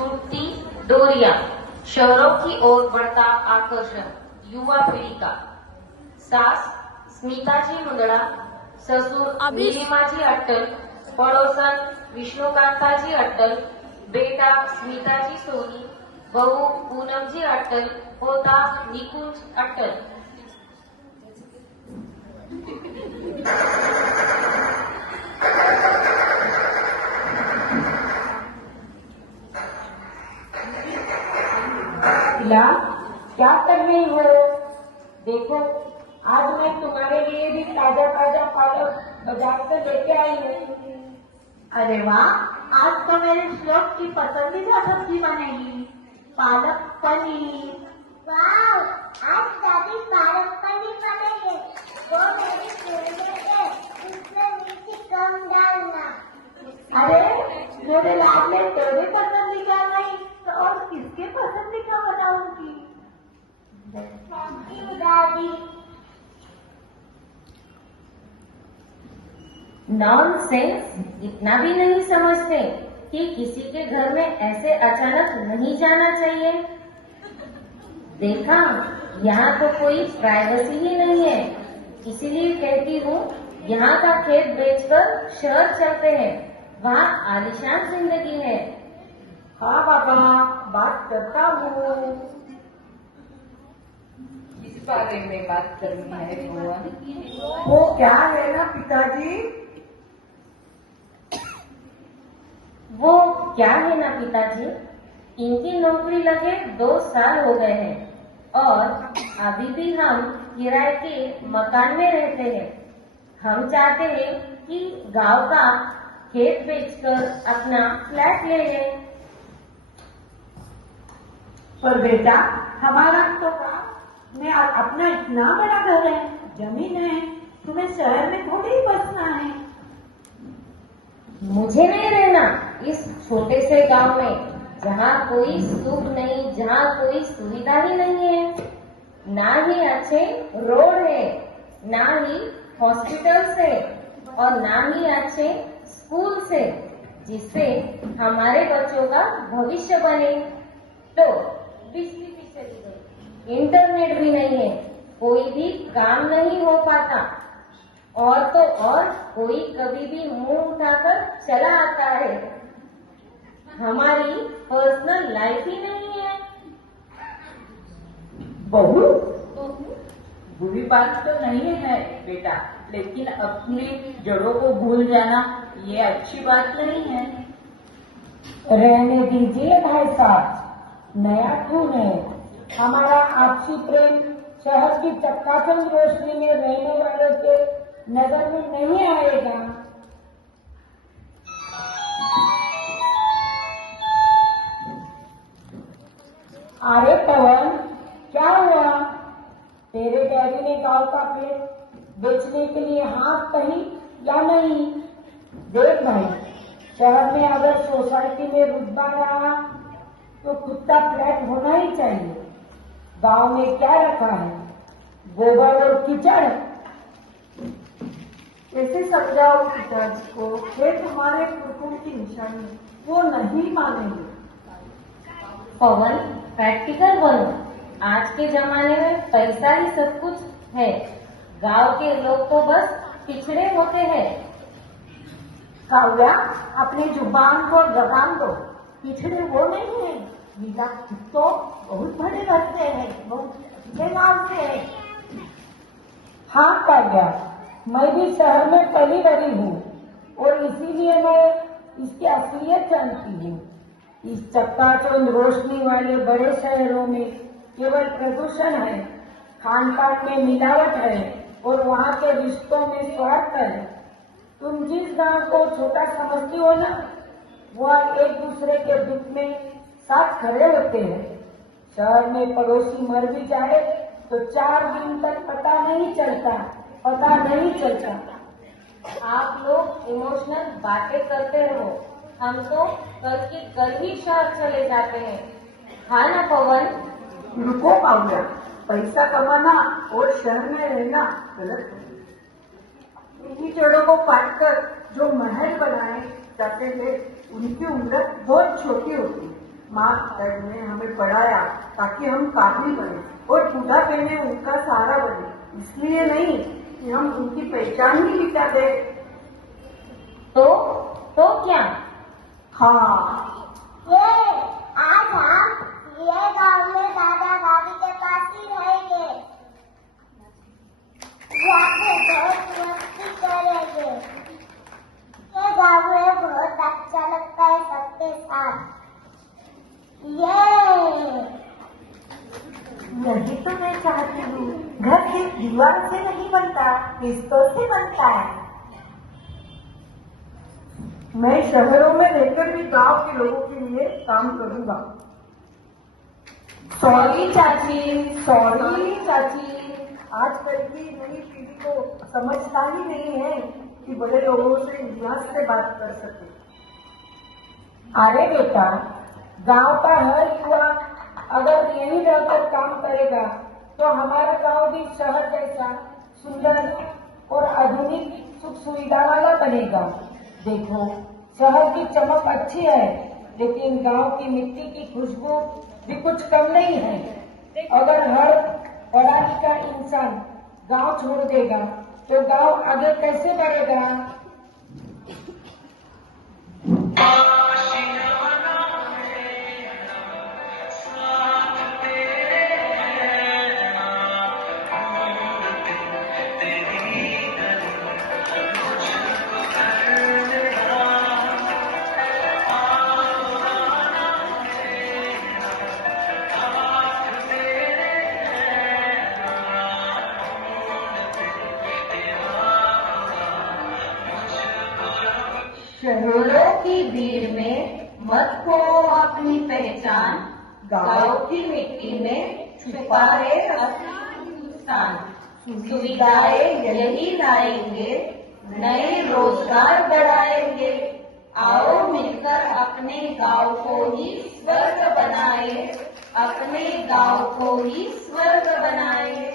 छूटती डोरियां, शहरों की ओर बढ़ता आकर्षण, युवा पीढ़ी का। सास स्मिताजी मुंदड़ा, ससुर नीलिमाजी अट्टल, पड़ोसन विष्णुकांताजी अट्टल, बेटा स्मिताजी सोनी, बहू पूनमजी अट्टल, पोता निकुंज अट्टल। शीला, क्या कर रही हो? देखो, आज मैं तुम्हारे लिए भी ताजा ताजा पालक बाजार से लेके आई हूँ। अरे वाह, आज तो मेरे श्लोक की पसंदीदा सब्जी बनेगी, पालक पनीर। वाह, आज दादी पालक पनीर बनेंगे। वो मेरी फेवरेट है, उसमें मिर्ची कम डालना। अरे मेरे लाडले, तेरे पसंदीदा नहीं तो और किसके पसंदीदा बनाऊंगी? थैंक यू दादी। नॉनसेंस, इतना भी नहीं समझते कि किसी के घर में ऐसे अचानक नहीं जाना चाहिए। देखा, यहाँ तो कोई प्राइवेसी ही नहीं है, इसीलिए कहती हूँ यहाँ का खेत बेचकर शहर चलते हैं, वहाँ आलीशान जिंदगी है। हाँ बाबा, बात करता हूँ। इस बारे में बात करनी है भगवान। वो क्या है ना पिताजी? वो क्या है ना पिताजी, इनकी नौकरी लगे 2 साल हो गए हैं और अभी भी हम किराए के मकान में रहते हैं। हम चाहते हैं कि गांव का खेत बेचकर अपना फ्लैट ले लें। पर बेटा, हमारा तो गाँव में अपना इतना बड़ा घर है, जमीन है, तुम्हें शहर में थोड़ी ही बसना है। मुझे नहीं रहना इस छोटे से गांव में, जहाँ कोई सुख नहीं, जहाँ कोई सुविधा ही नहीं है। ना ही अच्छे रोड है, ना ही हॉस्पिटल से और ना ही अच्छे स्कूल से जिससे हमारे बच्चों का भविष्य बने। तो बिजली भी चली गई, इंटरनेट भी नहीं है, कोई भी काम नहीं हो पाता और तो और कोई कभी भी मुंह उठाकर चला आता है। हमारी पर्सनल लाइफ ही नहीं है। बहू, बुरी बात तो नहीं है बेटा, लेकिन अपनी जड़ों को भूल जाना ये अच्छी बात नहीं है। रहने दीजिए भाई साहब, नया क्यों है? हमारा आपसी प्रेम शहर की चकाचौंध रोशनी में रहने वालों के नजर में नहीं आएगा। अरे पवन, क्या हुआ? तेरे डैडी ने गांव का खेत बेचने के लिए हाथ कही या नहीं? देख भाई, शहर में अगर सोसाइटी में रुतबा रहा तो खुद का फ्लैट होना ही चाहिए। गांव में क्या रखा है? गोबर और कीचड़। कैसे समझाओ पिताजी को? खेत हमारे पुरखों की निशानी, वो नहीं मानेंगे। पवन, प्रैक्टिकल बनो, आज के जमाने में पैसा ही सब कुछ है। गांव के लोग तो बस पिछड़े होते हैं। काव्या, अपनी जुबान को लगाम दो, पिछड़े वो नहीं है, मीरा तो बहुत बड़े लगते हैं, बहुत अच्छे मानते हैं। हाँ काव्या, मैं भी शहर में पली बड़ी हूँ और इसीलिए मैं इसकी असलियत जानती हूँ। इस चकाचौंध रोशनी वाले बड़े शहरों में केवल प्रदूषण है, खान पान में मिलावट है और वहाँ के रिश्तों में स्वार्थ है। तुम जिस गांव को छोटा समझती हो ना, वह एक दूसरे के दुख में साथ खड़े होते हैं। शहर में पड़ोसी मर भी जाए तो 4 दिन तक पता नहीं चलता। आप लोग इमोशनल बातें करते रहो, हम तो कल के कल ही शहर चले जाते हैं। हाँ ना पवन? रुको काव्या, पैसा कमाना और शहर में रहना गलत है। इन्हीं जड़ों को काटकर जो महल बनाए जाते हैं, उनकी उम्र बहुत छोटी होती है। माँ डैड ने हमें पढ़ाया ताकि हम काबिल बने और बुढ़ापे में उनका सहारा बने, इसलिए नहीं कि हम उनकी पहचान ही मिटा दे। तो क्या? हाँ, ये आज हम ये गांव में दादा दादी के पास ही रहेंगे, यहाँ पे बहुत मस्ती करेंगे। ये गांव में बहुत अच्छा लगता है सबके साथ। ये यही तो मैं चाहती हूँ, घर सिर्फ दीवार से नहीं बनता, रिश्तों से बनता है। मैं शहरों में रहकर भी गांव के लोगों के लिए काम करूंगा। सॉरी चाची, सॉरी चाची। आजकल की नई पीढ़ी को समझता ही नहीं है कि बड़े लोगों से इतिहास से बात कर सके। अरे बेटा, गांव का हर युवा अगर यही रहकर काम करेगा तो हमारा गांव भी शहर जैसा सुंदर और आधुनिक सुख सुविधा वाला बनेगा। देखो, शहर की चमक अच्छी है, लेकिन गांव की मिट्टी की खुशबू भी कुछ कम नहीं है। अगर हर पढ़ा लिखा इंसान गांव छोड़ देगा तो गांव आगे कैसे बढ़ेगा? शहरों की भीड़ में मत खो अपनी पहचान, गाँव की मिट्टी में छुपा है असली हिंदुस्तान। सुविधाएं यही लाएंगे, नए रोजगार बढ़ाएंगे। आओ मिलकर अपने गाँव को ही स्वर्ग बनाए, अपने गाँव को ही स्वर्ग बनाए।